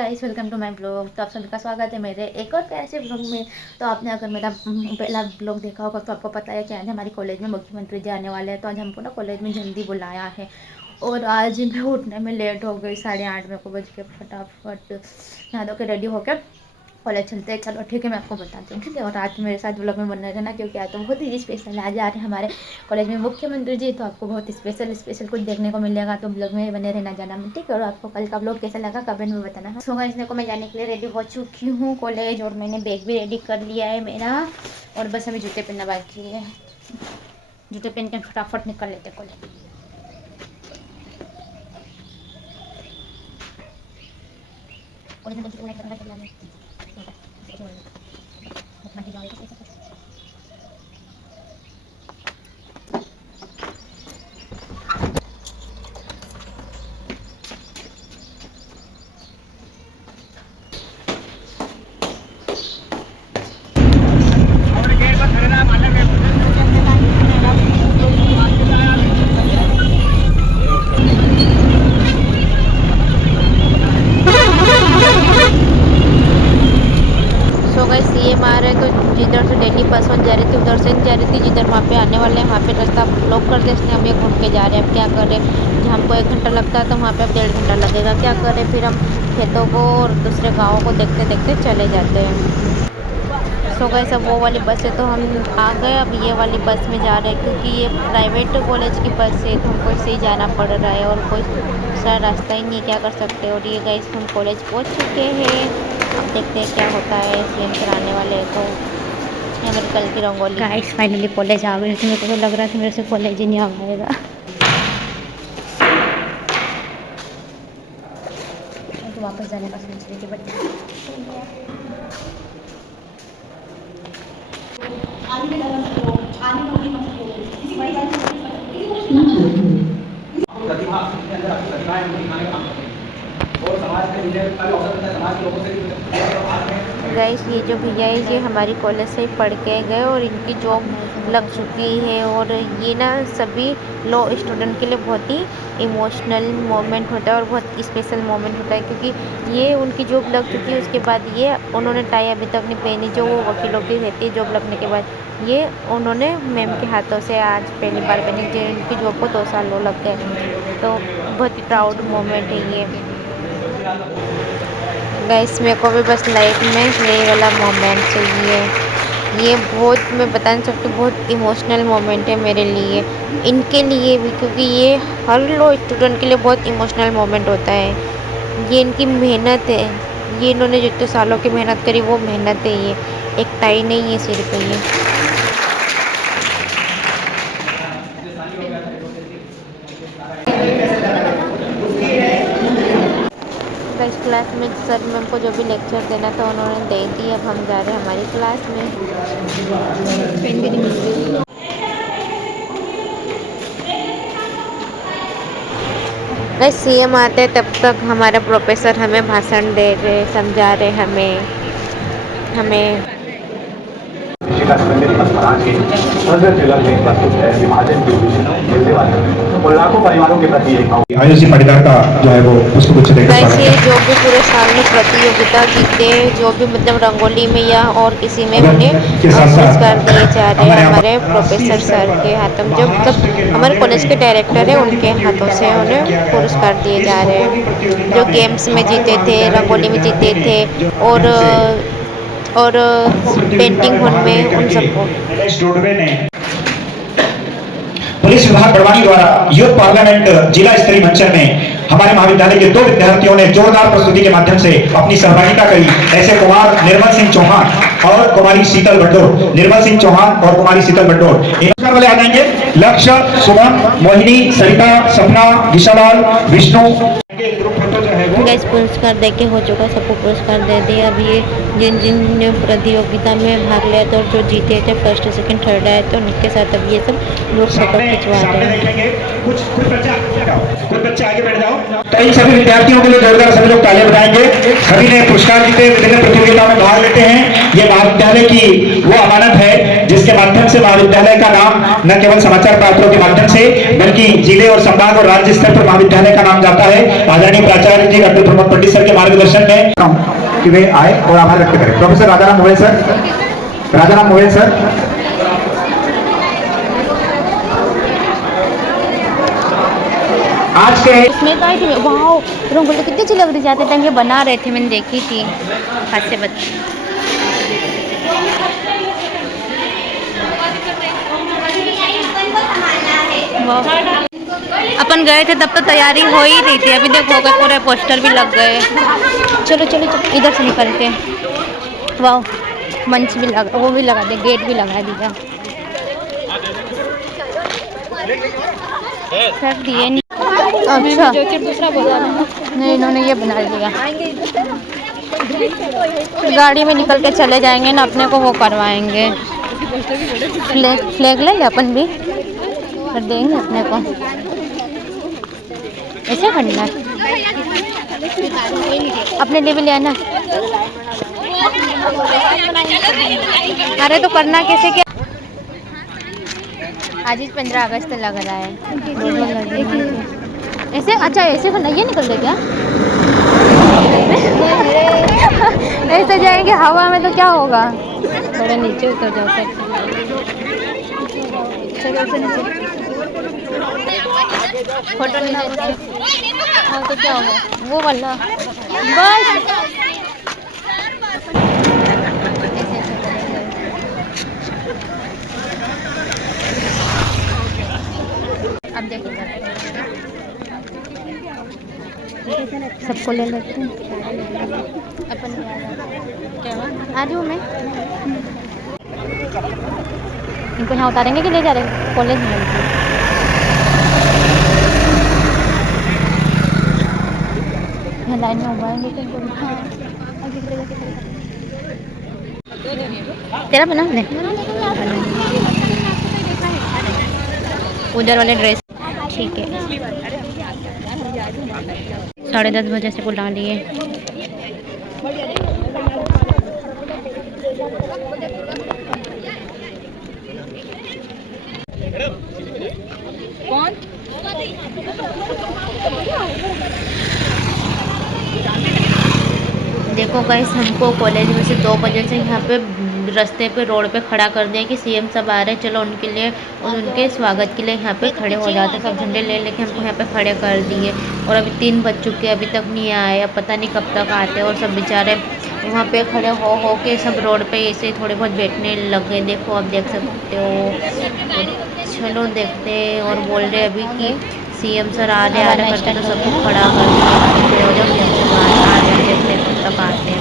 Guys, welcome to my blog. तो आप सभी का स्वागत है मेरे एक और प्यारे से ब्लॉग में। तो आपने अगर मेरा पहला ब्लॉग देखा होगा तो आपको पता है कि आज हमारी कॉलेज में मुख्यमंत्री जी आने वाले हैं। तो आज हमको ना कॉलेज में जल्दी बुलाया है और आज मैं उठने में लेट हो गई। 8:30 मेरे को बज के फटाफट नहा धो के रेडी होकर कॉलेज चलते हैं। चलो ठीक है, मैं आपको बताती हूँ, ठीक है। और आज मेरे साथ ब्लॉग में बना रहना, क्योंकि आज तो बहुत ही स्पेशल है। आज आ रहे हैं हमारे कॉलेज में मुख्यमंत्री जी, तो आपको बहुत स्पेशल कुछ देखने को मिलेगा। तो ब्लॉग में बने रहना जाना में, ठीक है। और आपको कल का ब्लॉग कैसा लगा कमेंट में बताना। सो गाइस, देखो मैं जाने के लिए रेडी हो चुकी हूँ कॉलेज, और मैंने बैग भी रेडी कर लिया है मेरा। और बस हमें जूते पहनना बाकी है। जूते पहन के फटाफट निकल लेते कॉलेज। सो गाइस, ये मार है तो जिधर से डेली बस जा रही थी उधर से नहीं जा रही थी। जिधर वहाँ पे आने वाले हैं वहाँ पे रास्ता ब्लॉक कर दे, इसलिए हम ये घूम के जा रहे हैं। अब क्या करें, जहाँ हमको 1 घंटा लगता है तो वहाँ पे अब 1.5 घंटा लगेगा। क्या करें, फिर हम खेतों को और दूसरे गाँवों को देखते देखते चले जाते हैं। सो गाइस, अब वो वाली बस है तो हम आ गए। अब ये वाली बस में जा रहे हैं, क्योंकि ये प्राइवेट कॉलेज की बस है तो हमको इससे ही जाना पड़ रहा है और कोई दूसरा रास्ता ही नहीं, क्या कर सकते। और ये गाइस, हम कॉलेज पहुंच चुके हैं। अब देखते हैं क्या होता है। सीएम सर आने वाले हैं तो ये मेरी कल की रंगोली। गाइस फाइनली कॉलेज आ गए। मेरे को तो लग रहा है कि मेरे से कॉलेज ही नहीं आ पाएगा। तो वापस जाने का सोच रही थी, बट गाइस, ये जो भैया है ये हमारी कॉलेज से ही पढ़ के गए और इनकी जॉब लग चुकी है। और ये ना सभी लॉ स्टूडेंट के लिए बहुत ही इमोशनल मोमेंट होता है और बहुत स्पेशल मोमेंट होता है, क्योंकि ये उनकी जॉब लग चुकी है। उसके बाद ये उन्होंने टाई अभी तक नहीं पहनी, जो वो वकीलों की रहती है जॉब लगने के बाद। ये उन्होंने मैम के हाथों से आज पहली बार पहनी, जो इनकी जॉब को 2 साल लग गए। तो बहुत ही प्राउड मोमेंट है ये। गाइस, मेरे को भी बस लाइफ में यही वाला मोमेंट चाहिए। ये बहुत, मैं बता नहीं सकती, बहुत इमोशनल मोमेंट है मेरे लिए, इनके लिए भी, क्योंकि ये हर लो स्टूडेंट के लिए बहुत इमोशनल मोमेंट होता है। ये इनकी मेहनत है, ये इन्होंने जितने सालों की मेहनत करी वो मेहनत है। ये एक टाई नहीं है सिर पे ये। इस क्लास में सर मैम को जो भी लेक्चर देना था उन्होंने दे दी। अब हम जा रहे हैं हमारी क्लास में। पेन भी नहीं मिल रही। बस सीएम आते तब तक हमारे प्रोफेसर हमें भाषण दे रहे, समझा रहे हमें जिला संबंधित परंपरा के सदर जिला में प्रस्तुत है विभाजन की मिलने वाले और लाखों परिवारों के प्रति एक आयुषी पढ़िकार का जो है वो उसको कुछ देकर जो भी पूरे साल में प्रतियोगिता जीते, जो भी मतलब रंगोली में या और किसी में उन्हें पुरस्कार दिए जा रहे हैं हमारे प्रोफेसर सर के हाथों में। जो मतलब हमारे कॉलेज के डायरेक्टर है उनके हाथों से उन्हें पुरस्कार दिए जा रहे हैं, जो गेम्स में जीते थे, रंगोली में जीते थे और पेंटिंग में उन सबको। पुलिस विभाग बड़वानी द्वारा यूथ पार्लियामेंट जिला स्तरीय मंचन में हमारे महाविद्यालय के 2 विद्यार्थियों ने जोरदार प्रस्तुति के माध्यम से अपनी सहभागिता करी। ऐसे कुमार निर्मल सिंह चौहान और कुमारी शीतल बंडोर, निर्मल सिंह चौहान और कुमारी शीतल बंडोर वाले आ जाएंगे। लक्ष्य, सुमन, मोहिनी, सरिता, सपना, विशाल, विष्णु। गैस पुरस्कार देके हो चुका, सबको पुरस्कार दे दिया। अब ये जिन प्रतियोगिता में भाग लिया तो जो जीते थे फर्स्ट सेकंड थर्ड आए तो उनके साथ अब ये सब लोग फोटो खिंचवा रहे हैं। कुछ बच्चे आगे बैठ जाओ। तो इन सभी विद्यार्थियों के लिए जोरदार सभी लोग तालियां बजाएंगे। सभी ने पुरस्कार जीते, विभिन्न प्रतियोगिता में भाग लेते हैं। ये महाविद्यालय की वो अमानत है जिसके माध्यम से महाविद्यालय का नाम न केवल समाचार पत्रों के माध्यम से बल्कि जिले और संभाग और राज्य स्तर पर महाविद्यालय का नाम जाता है। आदरणीय प्राचार्य जी डॉक्टर प्रमोद पंडित सर के मार्गदर्शन में कि वे आए और आभार व्यक्त करें। Professor Rajaram Mohan sir, Rajaram Mohan sir. आज के उसमें तो आई थी, वाह रंगोली कितनी अच्छी लग रही जाते टाइम ये बना रहे थे, मैंने देखी थी हाथ से बच्चे। अपन गए थे तब तो तैयारी हो ही रही थी, अभी देखो गए पूरे पोस्टर भी लग गए। चलो चलो चलो इधर से निकलते हैं। वाह मंच भी लगा, वो भी लगा दिया, गेट भी लगा दिया। सब दिए नहीं। अच्छा दूसरा बोला नहीं, इन्होंने ये बना लिया। गाड़ी में निकल के चले जाएंगे ना, अपने को वो करवाएंगे। फ्लैग ले ले अपन भी कर देंगे अपने को। ऐसे करना है, अपने लिए भी ले आना। अरे तो करना कैसे, क्या आज ही 15 अगस्त लग रहा है। ऐसे अच्छा ऐसे करना, ये निकल दे क्या? ऐसे जाएंगे हवा में तो क्या होगा? थोड़ा नीचे उतर जाओ सर। फोटो नहीं लेते हाँ तो क्या होगा वो वाला बस। अब देखो सबको ले लेते हैं अपन। क्या आ रही हूँ मैं, इनको यहाँ उतारेंगे कि ले जा रहे कॉलेज में? लाइन में उबाएंगे तेरा बना ले उधर वाले ड्रेस। ठीक है 10:30 बजे से बुला लिए। कौन देखो गाइस, हमको कॉलेज में से 2 बजे से यहाँ पे रास्ते पे रोड पे खड़ा कर दिया कि सीएम सब आ रहे हैं, चलो उनके लिए और उनके स्वागत के लिए यहाँ पे खड़े हो जाते। सब झंडे ले लेके हमको यहाँ पे खड़े कर दिए और अभी 3 बज चुके हैं, अभी तक नहीं आए। अब पता नहीं कब तक आते। और सब बेचारे वहाँ पे खड़े हो के सब रोड पे ऐसे ही थोड़े बहुत बैठने लग गए। देखो आप देख सकते हो। चलो देखते और बोल रहे अभी कि सीएम सर आ रहे करते तो सबको खड़ा कर दिया। आ रहे देखते कब तक आते हैं।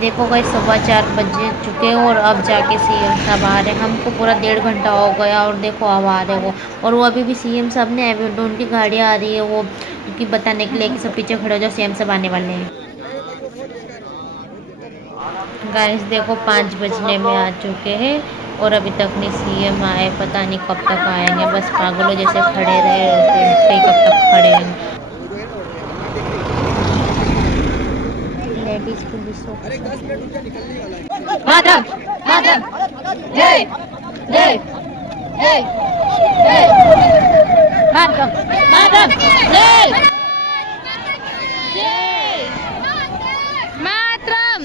देखो भाई 4:15 बजे चुके हैं और अब जाके सीएम साहब आ रहे हैं। हमको पूरा 1.5 घंटा हो गया और देखो अब आ रहे वो। और वो अभी भी सीएम साहब ने उनकी गाड़ी आ रही है वो उनकी बताने के लिए कि सब पीछे खड़े हो जाओ, सीएम साहब आने वाले हैं। गाइस देखो 5 बजने में आ चुके हैं और अभी तक नहीं सीएम आए। पता नहीं कब तक आएंगे, बस पागलों जैसे खड़े रहे कब तक खड़े हैं। लेडीज पुलिस मातरम मातरम जय जय जय जय मातरम मातरम जय जय मातरम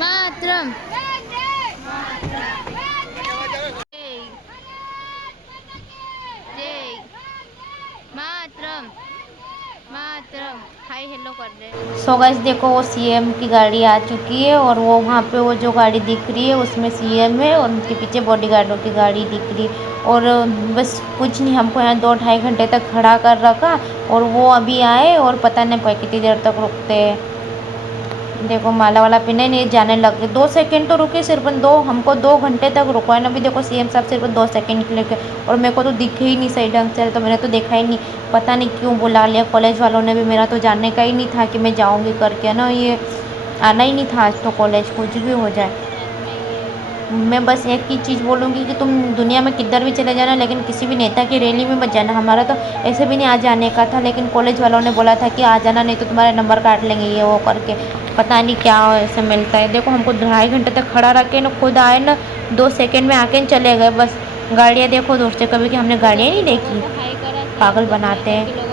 मातरम जय मातरम मातरम हाय हेलो कर रहे। सो गाइस देखो वो सीएम की गाड़ी आ चुकी है और वो वहाँ पे वो जो गाड़ी दिख रही है उसमें सीएम है और उनके पीछे बॉडीगार्डों की गाड़ी दिख रही है। और बस कुछ नहीं, हमको यहाँ 2-2.5 घंटे तक खड़ा कर रखा और वो अभी आए और पता नहीं कितनी देर तक रुकते हैं। देखो माला वाला पहने नहीं जाने लग गए। 2 सेकंड तो रुके सिर्फ, हमको 2 घंटे तक रुकवाए ना। अभी देखो सीएम साहब सिर्फ 2 सेकंड के लिए और मेरे को तो दिखे ही नहीं सही ढंग से, तो मैंने तो देखा ही नहीं। पता नहीं क्यों बुला लिया कॉलेज वालों ने भी। मेरा तो जानने का ही नहीं था कि मैं जाऊँगी करके ना, ये आना ही नहीं था आज तो कॉलेज, कुछ भी हो जाए। मैं बस एक ही चीज़ बोलूँगी कि तुम दुनिया में किधर भी चले जाना, लेकिन किसी भी नेता की रैली में मत जाना। हमारा तो ऐसे भी नहीं आ जाने का था, लेकिन कॉलेज वालों ने बोला था कि आ जाना, नहीं तो तुम्हारे नंबर काट लेंगे, ये वो करके। पता नहीं क्या ऐसे मिलता है। देखो हमको 2.5 घंटे तक खड़ा रखे ना, खुद आए ना 2 सेकंड में आके चले गए बस। गाड़ियाँ देखो दूर से, कभी कि हमने गाड़ियाँ नहीं देखी, पागल बनाते हैं।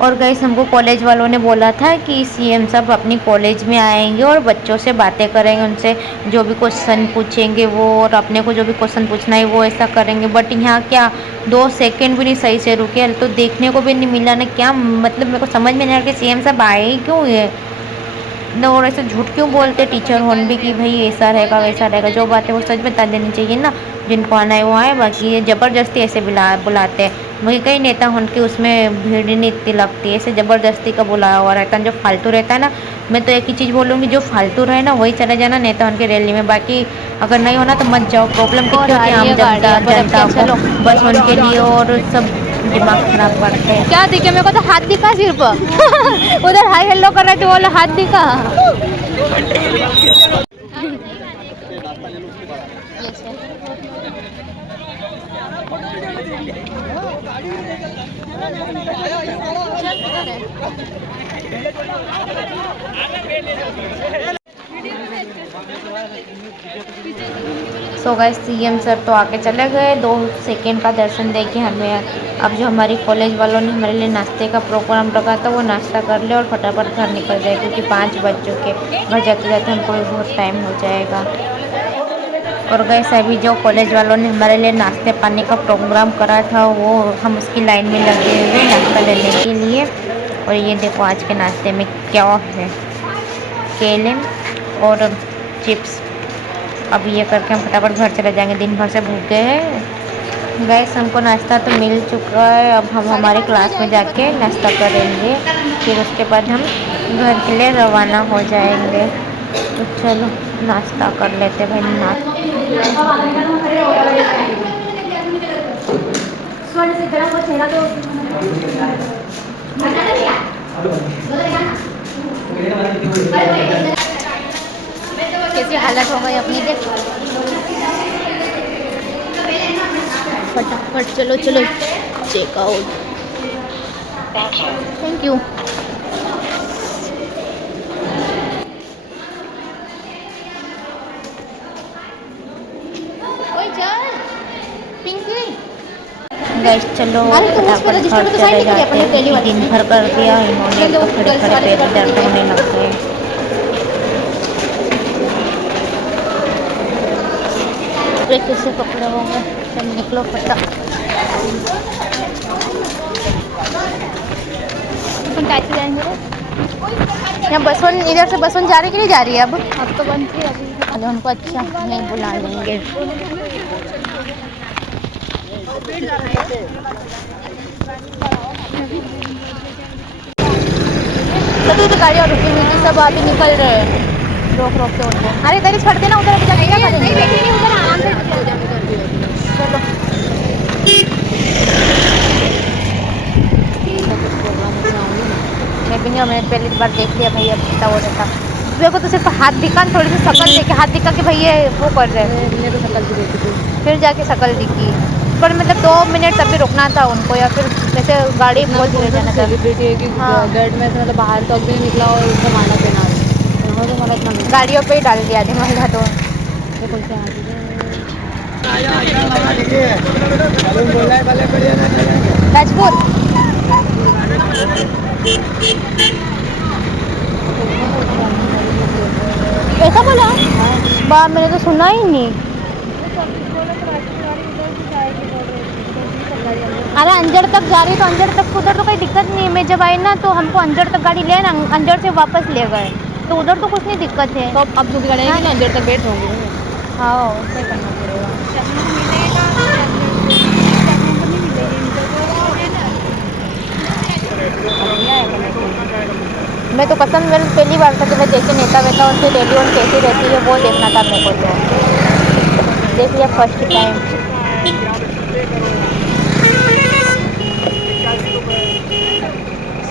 और गाइस हमको कॉलेज वालों ने बोला था कि सीएम साहब अपनी कॉलेज में आएंगे और बच्चों से बातें करेंगे, उनसे जो भी क्वेश्चन पूछेंगे वो, और अपने को जो भी क्वेश्चन पूछना है वो ऐसा करेंगे। बट यहाँ क्या 2 सेकंड भी नहीं सही से रुके, तो देखने को भी नहीं मिला ना। क्या मतलब मेरे को समझ में नहीं आ रहा कि सीएम साहब आए ही क्यों ये न, और ऐसे झूठ क्यों बोलते टीचर होन भी कि भाई ऐसा रहेगा वैसा रहेगा। जो बात है वो सच बता देनी चाहिए ना, जिनको आना है वो आए। बाकी ये ज़बरदस्ती ऐसे बुलाते हैं। वही कई नेता होन के उसमें भीड़ ही नहीं इतनी लगती है, ऐसे ज़बरदस्ती का बुलाया हुआ रहता है। जो फालतू रहता है ना, मैं तो एक ही चीज़ बोलूँगी, जो फालतू रहे ना वही चले जाना नेता उनके रैली में। बाकी अगर नहीं होना तो मत जाओ। प्रॉब्लम कितनी होती है आम जनता को, बस उनके लिए, और सब दिमाग खराब करते हैं। क्या दिखे मेरे को तो हाथ दिखा सिर्फ उधर हाय हेलो कर रहे थे, बोलो हाथ दिखा। सो गाइस सीएम सर तो आके चले गए, 2 सेकंड का दर्शन दे के हमें। अब जो हमारी कॉलेज वालों ने हमारे लिए नाश्ते का प्रोग्राम रखा था वो नाश्ता कर ले और फटाफट घर निकल जाए, क्योंकि 5 बज चुके। घर जाते जाते हमको भी बहुत टाइम हो जाएगा। और गाइस अभी जो कॉलेज वालों ने हमारे लिए नाश्ते पानी का प्रोग्राम करा था वो हम उसकी लाइन में लगे हुए नाश्ता लेने के लिए। और ये देखो आज के नाश्ते में क्या है, केले और चिप्स। अब ये करके हम फटाफट घर चले जाएंगे, दिन भर से भूखे हैं। गाइस हमको नाश्ता तो मिल चुका है, अब हम हमारे क्लास में जाके नाश्ता करेंगे, फिर उसके बाद हम घर के लिए रवाना हो जाएंगे। तो चलो नाश्ता कर लेते भाई। कैसी हालत हो गई अपनी, देख। फटाफट चलो चलो चेकआउट। Thank you. गाइस चलो फटाफट घर चले जाते हैं। दिन भर कर दिया इन्होंने, तो खड़े खड़े पैर दर्द होने लग गए। कैसे कपड़े होंगे, सब निकलो फटा। कैसे जाएंगे? यहाँ बसवन, इधर से बसवन जा रही कि नहीं जा रही है? अब तो बंद थी अभी। अरे उनको अच्छा नहीं बुला लेंगे। तो गाड़ी और रुकी हुई थी, सब अभी निकल रहे हैं। रोक रोक के उनको। अरे इधर ही छोड़ देना, उधर अभी जाके क्या करेंगे? उधर आराम से चलो। मैं भी नहीं, मैंने पहली बार देख लिया भैया कितना वो रहता। मेरे को तो सिर्फ हाथ दिखा, थोड़ी सी शक्ल देखे, हाथ दिखा कि भैया वो कर रहे हैं। मैंने तो शक्ल भी देखी थी, फिर जाके शक्ल दिखी, पर मतलब 2 मिनट तभी रुकना था उनको, या फिर जैसे गाड़ी बहुत धीरे जाना था। सेलिब्रिटी है कि गेट में से मतलब बाहर तक भी निकला और उसको खाना पीना तो मतलब इतना गाड़ियों पे ही डाल दिया थे महिला तो। राजपुर ऐसा बोला? बा मैंने तो सुना ही नहीं। अरे अंजड़ तक जा रही तो अंजड़ तक, उधर तो कोई दिक्कत नहीं है। मैं जब आई ना तो हमको अंजड़ तक गाड़ी ले ना, अंजड़ से वापस ले गए, तो उधर तो कुछ नहीं दिक्कत है। तो अब दूसरी गाड़ी आएगी ना, अंदर तक वेट होंगे। हाँ उससे करना पड़ेगा। मैं तो कसम, मैंने पहली बार था कि मैं जैसे नेता वेता उनसे रैली और कैसी रहती है वो देखना था मेरे को। तो देख लिया फर्स्ट टाइम।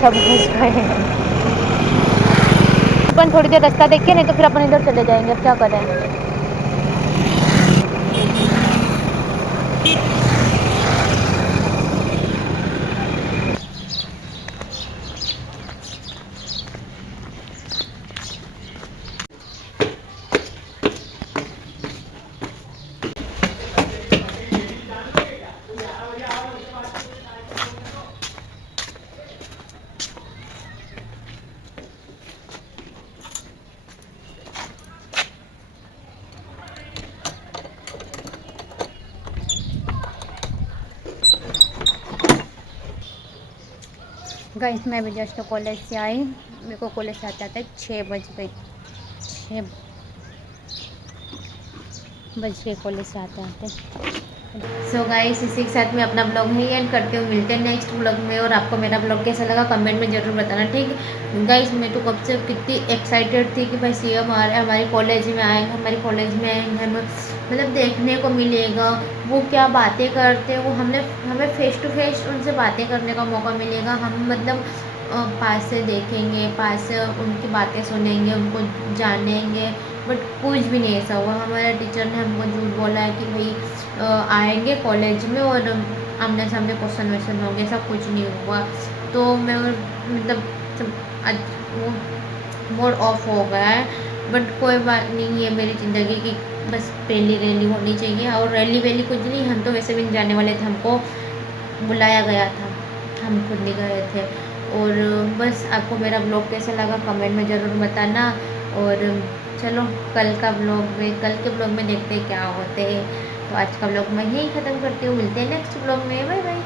सब घुस गए। अपन थोड़ी देर रास्ता देखें, नहीं तो फिर अपन इधर चले जाएंगे। अब क्या करें? गाइस मैं भी जस्ट कॉलेज से आई, मेरे को कॉलेज से आते आते 6 बज गई, 6 बज गए कॉलेज से आते आते। सो गाइस इसी के साथ मैं अपना ब्लॉग नहीं एंड करती हूँ, मिलते हैं नेक्स्ट ब्लॉग में। और आपको मेरा ब्लॉग कैसा लगा कमेंट में ज़रूर बताना, ठीक गाइस। मैं तो कब से कितनी एक्साइटेड थी कि भाई सीएम हमारे कॉलेज में आएंगे, हमारे कॉलेज में आएंगे, हमें मतलब देखने को मिलेगा वो क्या बातें करते हैं, वो हमें फेस टू फेस उनसे बातें करने का मौका मिलेगा। हम मतलब पास से देखेंगे, पास से उनकी बातें सुनेंगे, उनको जानेंगे। बट कुछ भी नहीं ऐसा हुआ, हमारे टीचर ने हमको झूठ बोला है कि भाई आएंगे कॉलेज में और आमने सामने क्वेश्चन वेश्चन होंगे, ऐसा कुछ नहीं हुआ। तो मैं मतलब वो मूड ऑफ हो गया है। बट कोई बात नहीं है मेरी ज़िंदगी की, बस रैली रैली होनी चाहिए। और रैली वैली कुछ नहीं, हम तो वैसे भी नहीं जाने वाले थे, हमको बुलाया गया था, हम खुद नहीं गए थे। और बस आपको मेरा ब्लॉग कैसा लगा कमेंट में ज़रूर बताना। और चलो कल के ब्लॉग में देखते हैं क्या होते हैं। तो आज का ब्लॉग मैं यहीं ख़त्म करती हूँ, मिलते हैं नेक्स्ट ब्लॉग में, बाय बाय।